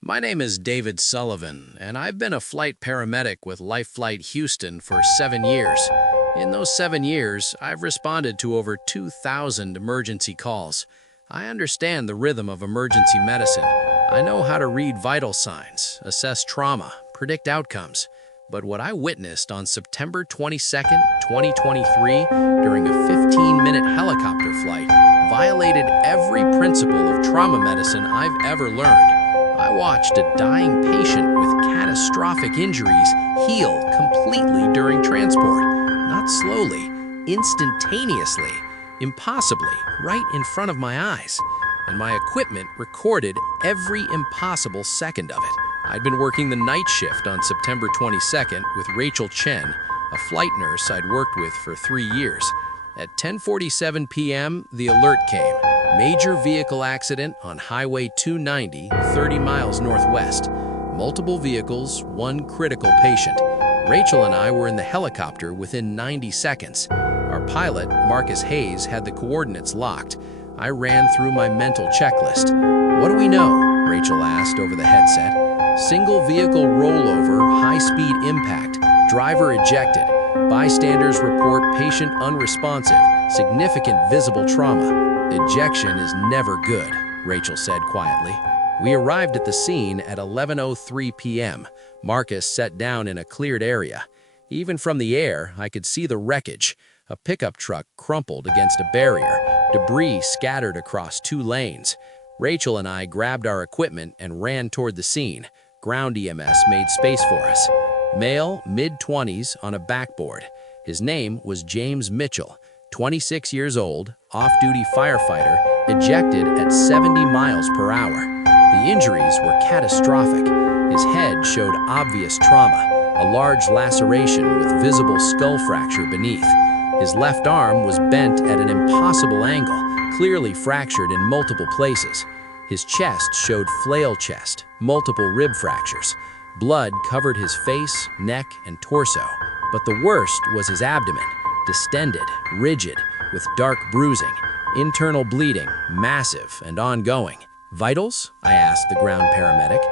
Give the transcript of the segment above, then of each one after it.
My name is David Sullivan, and I've been a flight paramedic with Life Flight Houston for 7 years. In those 7 years, I've responded to over 2,000 emergency calls. I understand the rhythm of emergency medicine. I know how to read vital signs, assess trauma, predict outcomes. But what I witnessed on September 22nd, 2023, during a 15-minute helicopter flight, violated every principle of trauma medicine I've ever learned. I watched a dying patient with catastrophic injuries heal completely during transport. Not slowly, instantaneously, impossibly, right in front of my eyes. And my equipment recorded every impossible second of it. I'd been working the night shift on September 22nd with Rachel Chen, a flight nurse I'd worked with for 3 years. At 10:47 p.m., the alert came. Major vehicle accident on Highway 290, 30 miles northwest. Multiple vehicles, one critical patient. Rachel and I were in the helicopter within 90 seconds. Our pilot, Marcus Hayes, had the coordinates locked. I ran through my mental checklist. "What do we know?" Rachel asked over the headset. "Single vehicle rollover, high-speed impact, driver ejected. Bystanders report patient unresponsive, significant visible trauma. Ejection is never good," Rachel said quietly. We arrived at the scene at 11:03 p.m. Marcus sat down in a cleared area. Even from the air, I could see the wreckage. A pickup truck crumpled against a barrier, debris scattered across 2 lanes. Rachel and I grabbed our equipment and ran toward the scene. Ground EMS made space for us. Male, mid-20s, on a backboard. His name was James Mitchell, 26 years old, off-duty firefighter, ejected at 70 miles per hour. The injuries were catastrophic. His head showed obvious trauma, a large laceration with visible skull fracture beneath. His left arm was bent at an impossible angle, clearly fractured in multiple places. His chest showed flail chest, multiple rib fractures. Blood covered his face, neck, and torso. But the worst was his abdomen, distended, rigid, with dark bruising, internal bleeding, massive and ongoing. "Vitals?" I asked the ground paramedic.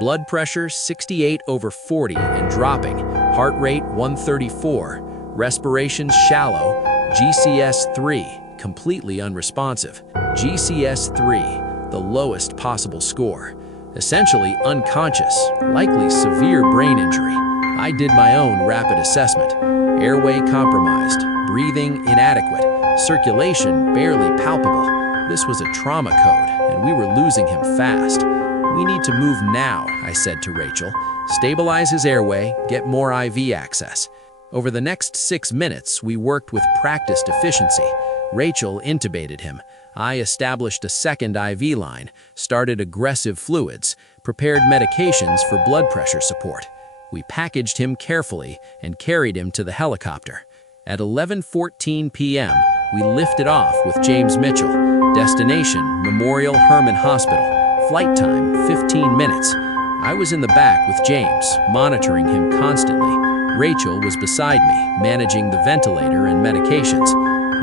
"Blood pressure 68/40 and dropping, heart rate 134, respiration shallow, GCS 3, completely unresponsive. GCS 3, the lowest possible score. Essentially unconscious, likely severe brain injury." I did my own rapid assessment. Airway compromised, breathing inadequate, circulation barely palpable. This was a trauma code, and we were losing him fast. "We need to move now," I said to Rachel. "Stabilize his airway, get more IV access." Over the next 6 minutes, we worked with practiced efficiency. Rachel intubated him. I established a second IV line, started aggressive fluids, prepared medications for blood pressure support. We packaged him carefully and carried him to the helicopter. At 11:14 p.m., we lifted off with James Mitchell. Destination, Memorial Hermann Hospital. Flight time, 15 minutes. I was in the back with James, monitoring him constantly. Rachel was beside me, managing the ventilator and medications.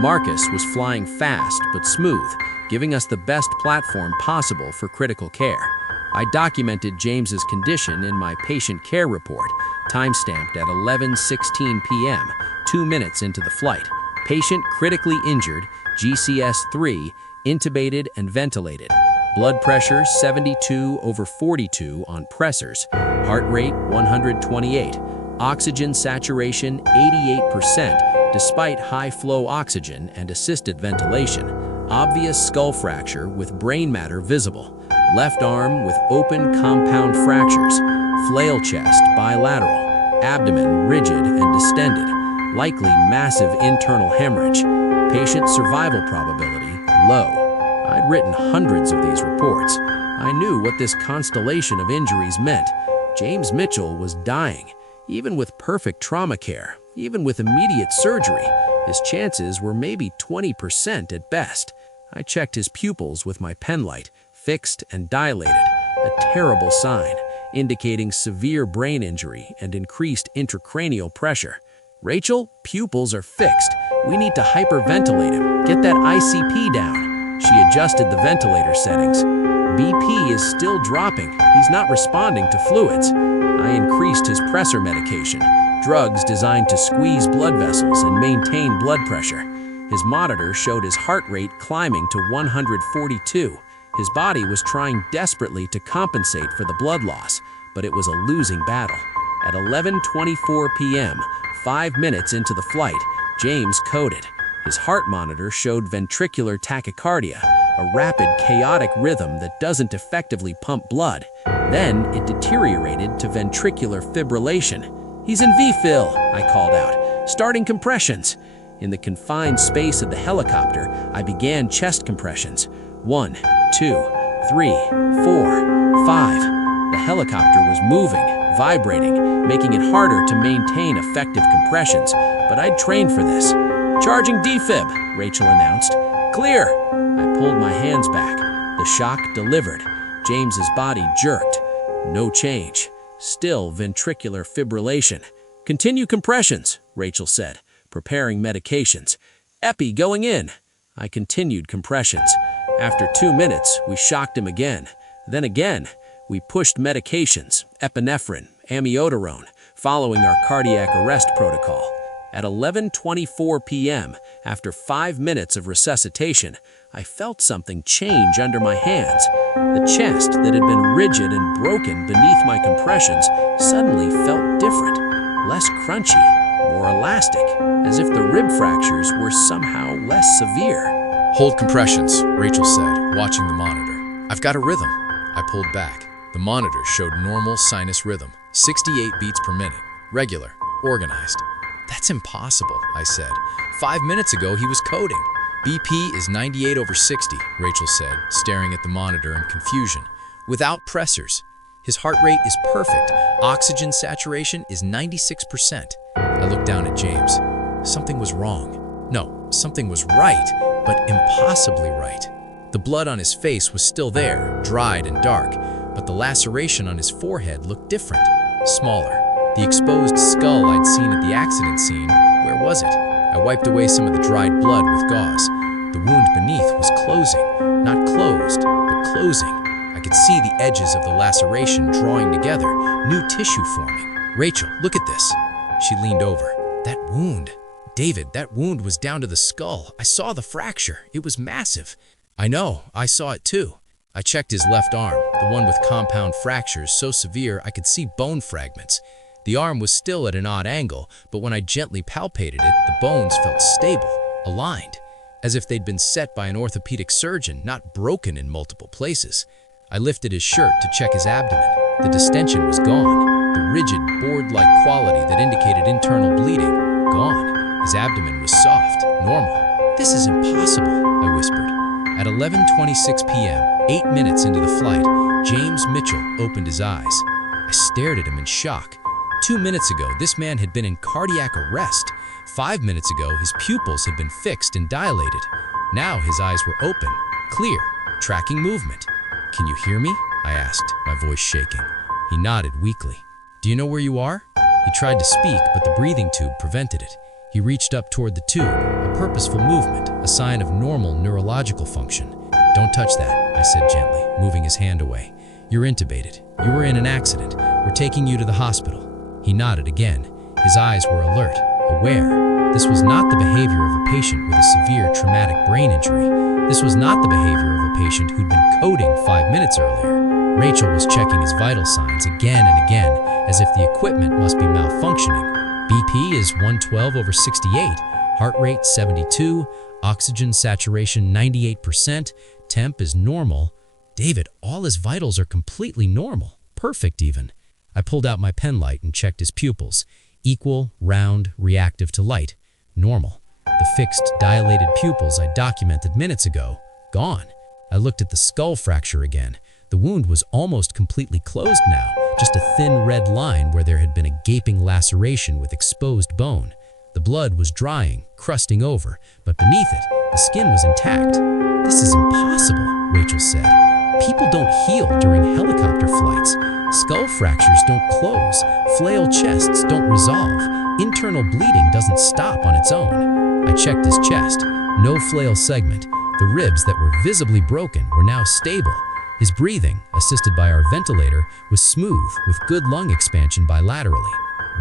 Marcus was flying fast but smooth, giving us the best platform possible for critical care. I documented James's condition in my patient care report, timestamped at 11:16 p.m., 2 minutes into the flight. Patient critically injured, GCS 3, intubated and ventilated. Blood pressure 72/42 on pressors, heart rate 128, oxygen saturation 88% despite high-flow oxygen and assisted ventilation. Obvious skull fracture with brain matter visible. Left arm with open compound fractures. Flail chest bilateral. Abdomen rigid and distended. Likely massive internal hemorrhage. Patient survival probability low. I'd written hundreds of these reports. I knew what this constellation of injuries meant. James Mitchell was dying. Even with perfect trauma care, even with immediate surgery, his chances were maybe 20% at best. I checked his pupils with my penlight, fixed and dilated, a terrible sign, indicating severe brain injury and increased intracranial pressure. "Rachel, pupils are fixed. We need to hyperventilate him. Get that ICP down." She adjusted the ventilator settings. BP is still dropping. He's not responding to fluids. I increased his pressor medication, drugs designed to squeeze blood vessels and maintain blood pressure. His monitor showed his heart rate climbing to 142. His body was trying desperately to compensate for the blood loss, but it was a losing battle. At 11:24 p.m., 5 minutes into the flight, James coded. His heart monitor showed ventricular tachycardia, a rapid, chaotic rhythm that doesn't effectively pump blood. Then it deteriorated to ventricular fibrillation. "He's in VFIL," I called out, starting compressions. In the confined space of the helicopter, I began chest compressions. 1, 2, 3, 4, 5. The helicopter was moving, vibrating, making it harder to maintain effective compressions, but I'd trained for this. "Charging defib," Rachel announced. "Clear." I pulled my hands back. The shock delivered. James's body jerked. No change. Still ventricular fibrillation. "Continue compressions," Rachel said, preparing medications. "Epi going in." I continued compressions. After 2 minutes, we shocked him again. Then again, we pushed medications, epinephrine, amiodarone, following our cardiac arrest protocol. At 11:24 p.m., after 5 minutes of resuscitation, I felt something change under my hands. The chest that had been rigid and broken beneath my compressions suddenly felt different, less crunchy, more elastic, as if the rib fractures were somehow less severe. "Hold compressions," Rachel said, watching the monitor. "I've got a rhythm." I pulled back. The monitor showed normal sinus rhythm, 68 beats per minute, regular, organized. "That's impossible," I said. 5 minutes ago, he was coding. "BP is 98/60, Rachel said, staring at the monitor in confusion. "Without pressors. His heart rate is perfect. Oxygen saturation is 96%. I looked down at James. Something was wrong. No, something was right, but impossibly right. The blood on his face was still there, dried and dark, but the laceration on his forehead looked different, smaller. The exposed skull I'd seen at the accident scene, where was it? I wiped away some of the dried blood with gauze. The wound beneath was closing, not closed, but closing. I could see the edges of the laceration drawing together, new tissue forming. "Rachel, look at this." She leaned over. "That wound. David, that wound was down to the skull. I saw the fracture. It was massive." "I know, I saw it too." I checked his left arm, the one with compound fractures so severe I could see bone fragments. The arm was still at an odd angle, but when I gently palpated it, the bones felt stable, aligned, as if they'd been set by an orthopedic surgeon, not broken in multiple places. I lifted his shirt to check his abdomen. The distension was gone, the rigid, board-like quality that indicated internal bleeding, gone. His abdomen was soft, normal. "This is impossible," I whispered. At 11:26 p.m., 8 minutes into the flight, James Mitchell opened his eyes. I stared at him in shock. 2 minutes ago, this man had been in cardiac arrest. 5 minutes ago, his pupils had been fixed and dilated. Now his eyes were open, clear, tracking movement. "Can you hear me?" I asked, my voice shaking. He nodded weakly. "Do you know where you are?" He tried to speak, but the breathing tube prevented it. He reached up toward the tube, a purposeful movement, a sign of normal neurological function. "Don't touch that," I said gently, moving his hand away. "You're intubated. You were in an accident. We're taking you to the hospital." He nodded again. His eyes were alert, aware. This was not the behavior of a patient with a severe traumatic brain injury. This was not the behavior of a patient who'd been coding 5 minutes earlier. Rachel was checking his vital signs again and again, as if the equipment must be malfunctioning. "BP is 112/68, heart rate 72, oxygen saturation 98%, temp is normal." "David, all his vitals are completely normal, perfect even." I pulled out my pen light and checked his pupils. Equal, round, reactive to light, normal. The fixed, dilated pupils I documented minutes ago, gone. I looked at the skull fracture again. The wound was almost completely closed now, just a thin red line where there had been a gaping laceration with exposed bone. The blood was drying, crusting over, but beneath it, the skin was intact. "This is impossible," Rachel said. "People don't heal during helicopter flights. Skull fractures don't close, flail chests don't resolve, internal bleeding doesn't stop on its own." I checked his chest. No flail segment. The ribs that were visibly broken were now stable. His breathing, assisted by our ventilator, was smooth with good lung expansion bilaterally.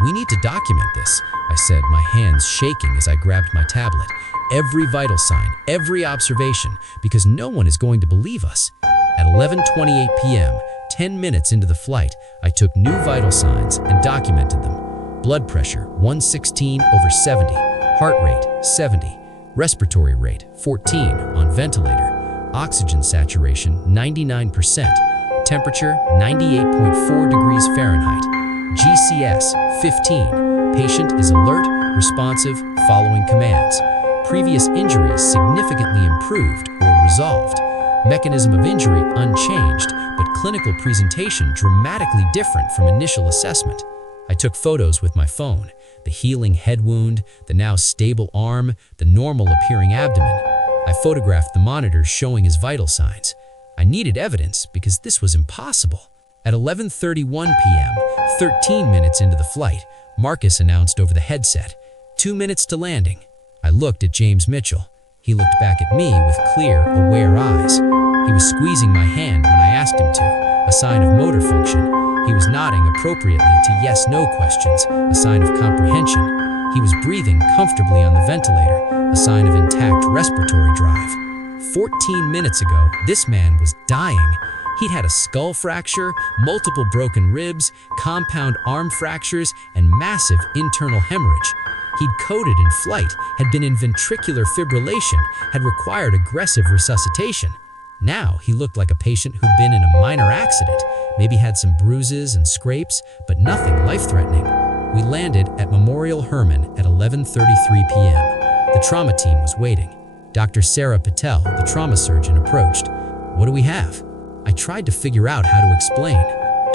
"We need to document this," I said, my hands shaking as I grabbed my tablet. "Every vital sign, every observation, because no one is going to believe us." At 11:28 p.m., 10 minutes into the flight, I took new vital signs and documented them. Blood pressure, 116/70. Heart rate, 70. Respiratory rate, 14 on ventilator. Oxygen saturation, 99%. Temperature, 98.4 degrees Fahrenheit. GCS, 15. Patient is alert, responsive, following commands. Previous injuries significantly improved or resolved. Mechanism of injury unchanged, but clinical presentation dramatically different from initial assessment. I took photos with my phone. The healing head wound, the now stable arm, the normal appearing abdomen. I photographed the monitors showing his vital signs. I needed evidence because this was impossible. At 11:31 p.m., 13 minutes into the flight, Marcus announced over the headset, 2 minutes to landing. I looked at James Mitchell. He looked back at me with clear, aware eyes. He was squeezing my hand when I asked him to, a sign of motor function. He was nodding appropriately to yes-no questions, a sign of comprehension. He was breathing comfortably on the ventilator, a sign of intact respiratory drive. 14 minutes ago, this man was dying. He'd had a skull fracture, multiple broken ribs, compound arm fractures, and massive internal hemorrhage. He'd coded in flight, had been in ventricular fibrillation, had required aggressive resuscitation. Now he looked like a patient who'd been in a minor accident, maybe had some bruises and scrapes, but nothing life-threatening. We landed at Memorial Hermann at 11:33 p.m. The trauma team was waiting. Dr. Sarah Patel, the trauma surgeon, approached. "What do we have?" I tried to figure out how to explain.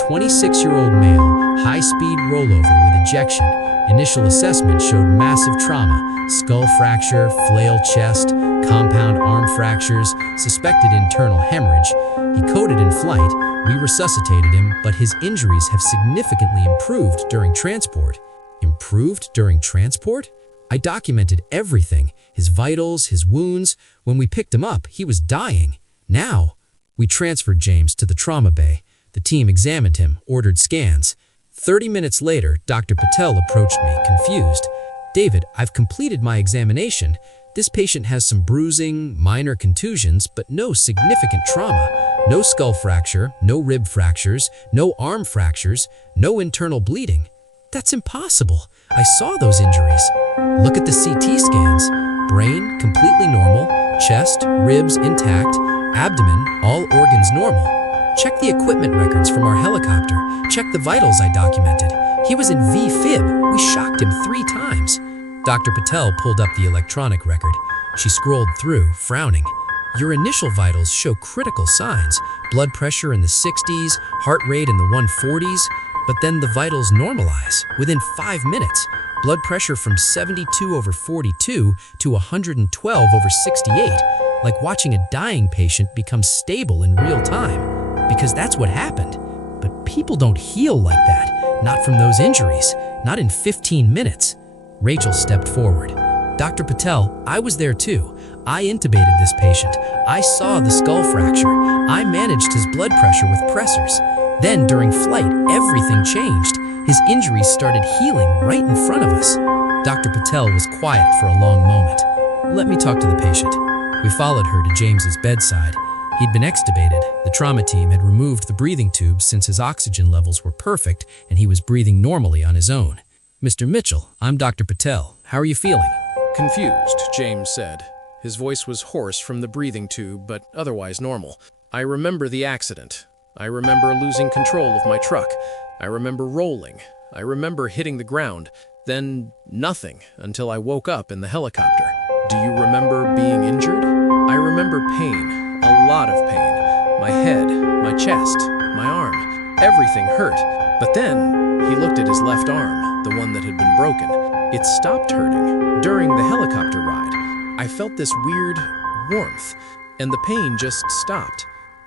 26-year-old male, high-speed rollover with ejection. Initial assessment showed massive trauma, skull fracture, flail chest, compound arm fractures, suspected internal hemorrhage. He coded in flight. We resuscitated him, but his injuries have significantly improved during transport. Improved during transport? I documented everything, his vitals, his wounds. When we picked him up, he was dying. Now, we transferred James to the trauma bay. The team examined him, ordered scans. 30 minutes later, Dr. Patel approached me, confused. "David, I've completed my examination. This patient has some bruising, minor contusions, but no significant trauma. No skull fracture, no rib fractures, no arm fractures, no internal bleeding." That's impossible. I saw those injuries. Look at the CT scans. Brain, completely normal. Chest, ribs intact. Abdomen, all organs normal. Check the equipment records from our helicopter. Check the vitals I documented. He was in V-fib. We shocked him 3 times. Dr. Patel pulled up the electronic record. She scrolled through, frowning. "Your initial vitals show critical signs. Blood pressure in the 60s, heart rate in the 140s, but then the vitals normalize within 5 minutes. Blood pressure from 72/42 to 112/68, like watching a dying patient become stable in real time. Because that's what happened. But people don't heal like that, not from those injuries, not in 15 minutes. Rachel stepped forward. "Dr. Patel, I was there too. I intubated this patient. I saw the skull fracture. I managed his blood pressure with pressors. Then during flight, everything changed. His injuries started healing right in front of us." Dr. Patel was quiet for a long moment. "Let me talk to the patient." We followed her to James's bedside. He'd been extubated. The trauma team had removed the breathing tubes since his oxygen levels were perfect and he was breathing normally on his own. "Mr. Mitchell, I'm Dr. Patel. How are you feeling?" Confused, James said. His voice was hoarse from the breathing tube, but otherwise normal. "I remember the accident. I remember losing control of my truck. I remember rolling. I remember hitting the ground. Then nothing until I woke up in the helicopter." "Do you remember being injured?" "I remember pain, a lot of pain. My head, my chest, my arm, everything hurt. But then he looked at his left arm, the one that had been broken. It stopped hurting. During the helicopter ride, I felt this weird warmth, and the pain just stopped."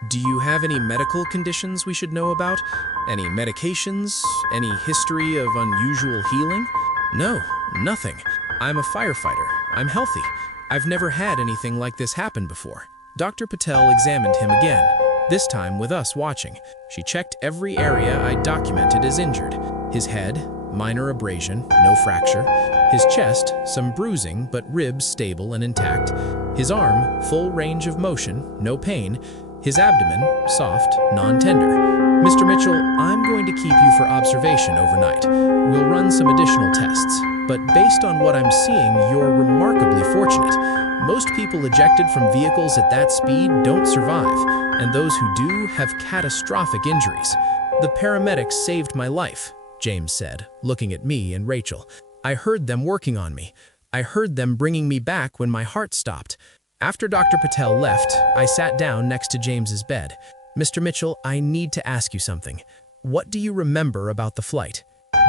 "Do you have any medical conditions we should know about? Any medications? Any history of unusual healing?" "No, nothing. I'm a firefighter. I'm healthy. I've never had anything like this happen before." Dr. Patel examined him again. this time with us watching. She checked every area I documented as injured. His head, minor abrasion, no fracture. His chest, some bruising, but ribs stable and intact. His arm, full range of motion, no pain. His abdomen, soft, non-tender. Mr. Mitchell, I'm going to keep you for observation overnight. We'll run some additional tests, but based on what I'm seeing, you're remarkably fortunate. Most people ejected from vehicles at that speed don't survive, and those who do have catastrophic injuries. The paramedics saved my life, James said, looking at me and Rachel. I heard them working on me. I heard them bringing me back when my heart stopped. After Dr. Patel left, I sat down next to James's bed. Mr. Mitchell, I need to ask you something. What do you remember about the flight?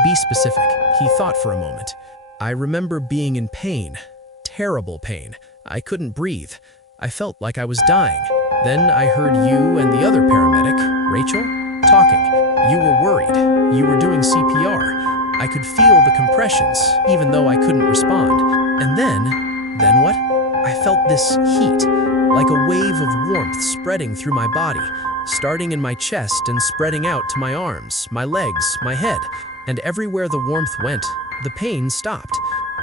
Be specific. He thought for a moment. I remember being in pain. Terrible pain. I couldn't breathe. I felt like I was dying. Then I heard you and the other paramedic, Rachel, talking. You were worried. You were doing CPR. I could feel the compressions, even though I couldn't respond. And then what? I felt this heat, like a wave of warmth spreading through my body, starting in my chest and spreading out to my arms, my legs, my head. And everywhere the warmth went, the pain stopped.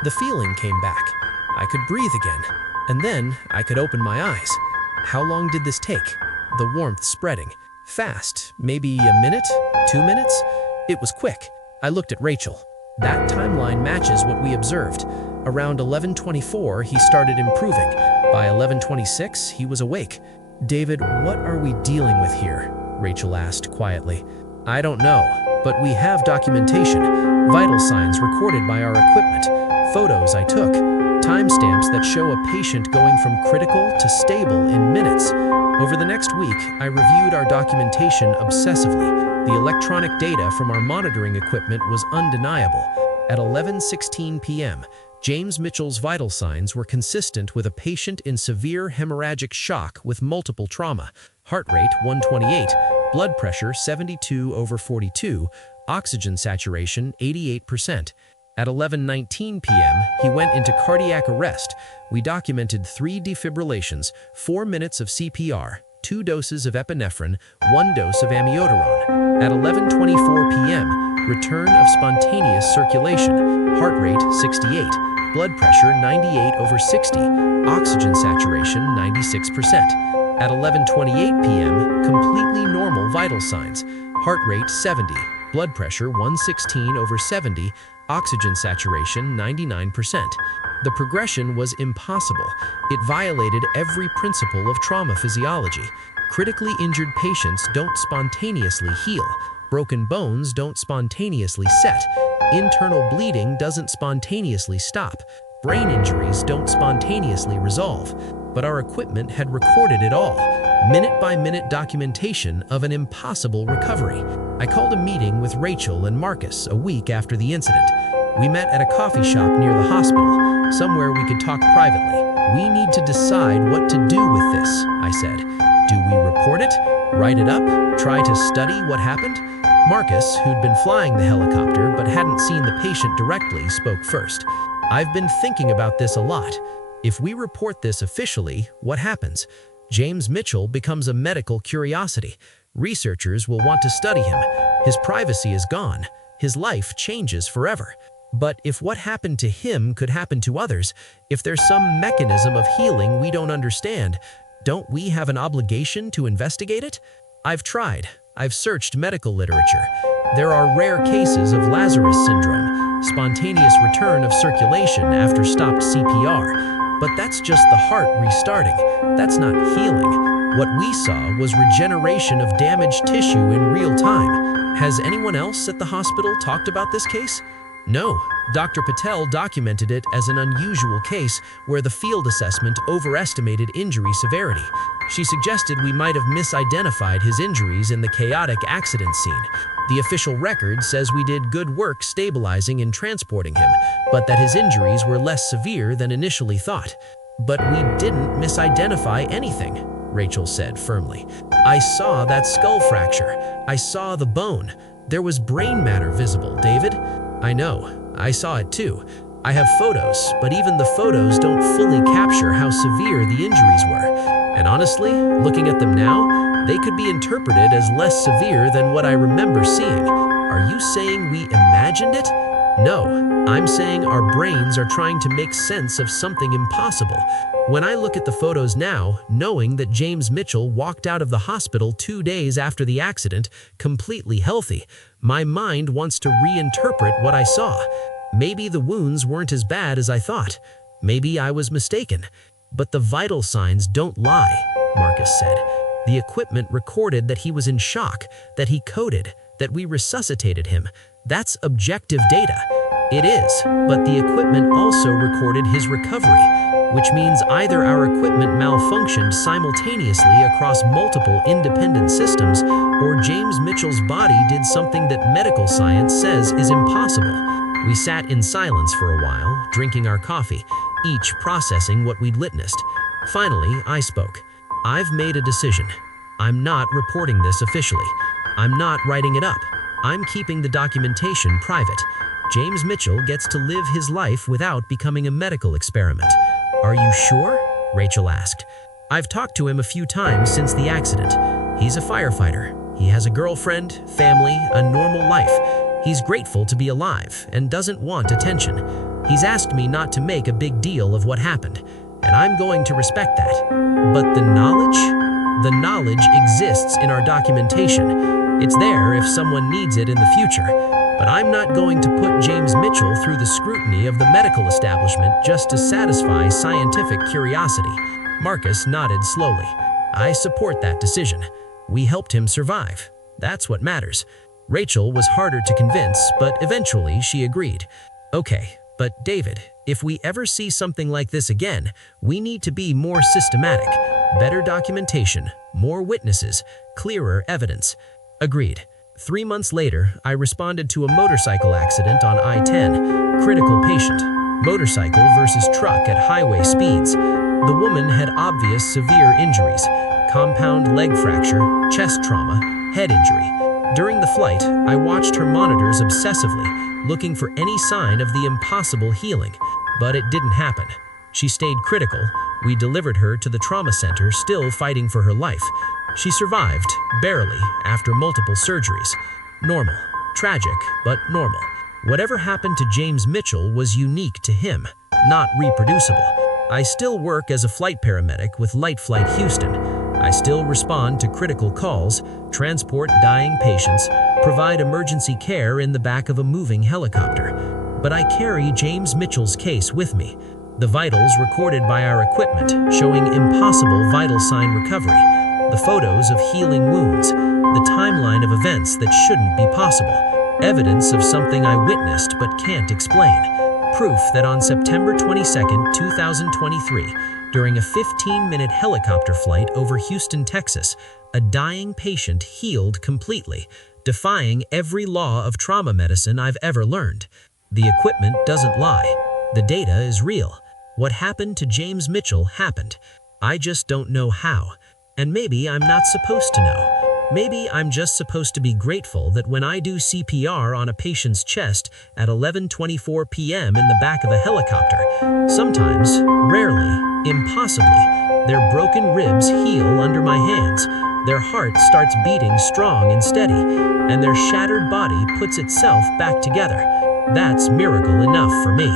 The feeling came back. I could breathe again, and then I could open my eyes. How long did this take? The warmth spreading. Fast, maybe a minute, 2 minutes? It was quick. I looked at Rachel. That timeline matches what we observed. Around 11:24, he started improving. By 11:26, he was awake. David, what are we dealing with here? Rachel asked quietly. I don't know, but we have documentation, vital signs recorded by our equipment, photos I took, timestamps that show a patient going from critical to stable in minutes. Over the next week, I reviewed our documentation obsessively. The electronic data from our monitoring equipment was undeniable. At 11:16 p.m., James Mitchell's vital signs were consistent with a patient in severe hemorrhagic shock with multiple trauma. Heart rate 128, blood pressure 72/42, oxygen saturation 88%. At 11:19 p.m., he went into cardiac arrest. We documented 3 defibrillations, 4 minutes of CPR, 2 doses of epinephrine, 1 dose of amiodarone. At 11:24 p.m., return of spontaneous circulation, heart rate 68, blood pressure 98/60, oxygen saturation 96%. At 11:28 p.m., completely normal vital signs, heart rate 70, blood pressure 116/70, oxygen saturation 99%. The progression was impossible. It violated every principle of trauma physiology. Critically injured patients don't spontaneously heal. Broken bones don't spontaneously set. Internal bleeding doesn't spontaneously stop. Brain injuries don't spontaneously resolve. But our equipment had recorded it all. Minute-by-minute documentation of an impossible recovery. I called a meeting with Rachel and Marcus a week after the incident. We met at a coffee shop near the hospital, somewhere we could talk privately. We need to decide what to do with this, I said. Do we report it? Write it up? Try to study what happened? Marcus, who'd been flying the helicopter but hadn't seen the patient directly, spoke first. I've been thinking about this a lot. If we report this officially, what happens? James Mitchell becomes a medical curiosity. Researchers will want to study him. His privacy is gone. His life changes forever. But if what happened to him could happen to others, if there's some mechanism of healing we don't understand, don't we have an obligation to investigate it? I've tried. I've searched medical literature. There are rare cases of Lazarus syndrome, spontaneous return of circulation after stopped CPR. But that's just the heart restarting. That's not healing. What we saw was regeneration of damaged tissue in real time. Has anyone else at the hospital talked about this case? No. Dr. Patel documented it as an unusual case where the field assessment overestimated injury severity. She suggested we might have misidentified his injuries in the chaotic accident scene. The official record says we did good work stabilizing and transporting him, but that his injuries were less severe than initially thought. But we didn't misidentify anything, Rachel said firmly. I saw that skull fracture. I saw the bone. There was brain matter visible, David. I know. I saw it too. I have photos, but even the photos don't fully capture how severe the injuries were. And honestly, looking at them now, They could be interpreted as less severe than what I remember seeing. Are you saying we imagined it? No, I'm saying our brains are trying to make sense of something impossible. When I look at the photos now, knowing that James Mitchell walked out of the hospital 2 days after the accident, completely healthy, my mind wants to reinterpret what I saw. Maybe the wounds weren't as bad as I thought. Maybe I was mistaken. But the vital signs don't lie, Marcus said. The equipment recorded that he was in shock, that he coded, that we resuscitated him. That's objective data. It is, but the equipment also recorded his recovery, which means either our equipment malfunctioned simultaneously across multiple independent systems, or James Mitchell's body did something that medical science says is impossible. We sat in silence for a while, drinking our coffee, each processing what we'd witnessed. Finally, I spoke. I've made a decision. I'm not reporting this officially. I'm not writing it up. I'm keeping the documentation private. James Mitchell gets to live his life without becoming a medical experiment. Are you sure? Rachel asked. I've talked to him a few times since the accident. He's a firefighter. He has a girlfriend, family, a normal life. He's grateful to be alive and doesn't want attention. He's asked me not to make a big deal of what happened, and I'm going to respect that. But the knowledge? The knowledge exists in our documentation. It's there if someone needs it in the future. But I'm not going to put James Mitchell through the scrutiny of the medical establishment just to satisfy scientific curiosity. Marcus nodded slowly. I support that decision. We helped him survive. That's what matters. Rachel was harder to convince, but eventually she agreed. Okay, but David, if we ever see something like this again, we need to be more systematic. Better documentation, more witnesses, clearer evidence. Agreed. 3 months later, I responded to a motorcycle accident on I-10. Critical patient. Motorcycle versus truck at highway speeds. The woman had obvious severe injuries. Compound leg fracture, chest trauma, head injury. During the flight, I watched her monitors obsessively, looking for any sign of the impossible healing. But it didn't happen. She stayed critical. We delivered her to the trauma center, still fighting for her life. She survived, barely, after multiple surgeries. Normal. Tragic, but normal. Whatever happened to James Mitchell was unique to him, not reproducible. I still work as a flight paramedic with Light Flight Houston. I still respond to critical calls, transport dying patients, provide emergency care in the back of a moving helicopter. But I carry James Mitchell's case with me. The vitals recorded by our equipment, showing impossible vital sign recovery. The photos of healing wounds, the timeline of events that shouldn't be possible. Evidence of something I witnessed but can't explain. Proof that on September 22, 2023, during a 15-minute helicopter flight over Houston, Texas, a dying patient healed completely, defying every law of trauma medicine I've ever learned. The equipment doesn't lie. The data is real. What happened to James Mitchell happened. I just don't know how. And maybe I'm not supposed to know. Maybe I'm just supposed to be grateful that when I do CPR on a patient's chest at 11:24 p.m. in the back of a helicopter, sometimes, rarely, impossibly, their broken ribs heal under my hands, their heart starts beating strong and steady, and their shattered body puts itself back together. That's miracle enough for me.